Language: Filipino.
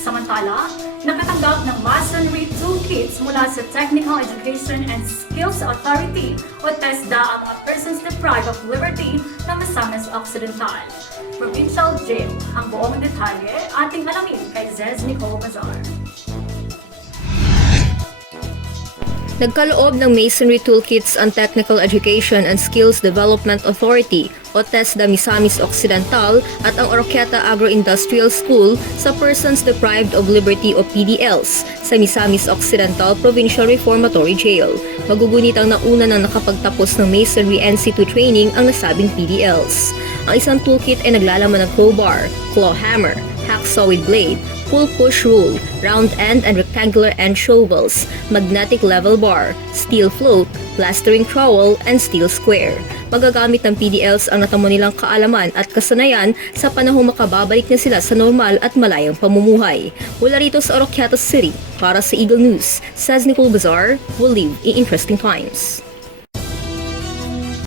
Samantala, nakatanggap ng masonry toolkits mula sa Technical Education and Skills Authority o TESDA ang mga persons deprived of liberty ng Misamis Occidental Provincial Jail. Ang buong detalye ating alamin kay Zez Nicole Bazar. Nagkaloob ng Masonry Toolkits ang Technical Education and Skills Development Authority o TESDA Misamis Occidental at ang Oroquieta Agro-Industrial School sa Persons Deprived of Liberty o PDLs sa Misamis Occidental Provincial Reformatory Jail. Magugunitang nauna ng nakapagtapos ng Masonry NC2 training ang nasabing PDLs. Ang isang toolkit ay naglalaman ng crowbar, claw hammer, hacksaw with blade, pull-push rule, round end and rectangular end shovels, magnetic level bar, steel float, plastering trowel, and steel square. Magagamit ng PDLs ang natamo nilang kaalaman at kasanayan sa panahong makababalik na sila sa normal at malayang pamumuhay. Mula rito sa Oroquieta City, para sa Eagle News, says Nicole Bazar, will live in interesting times.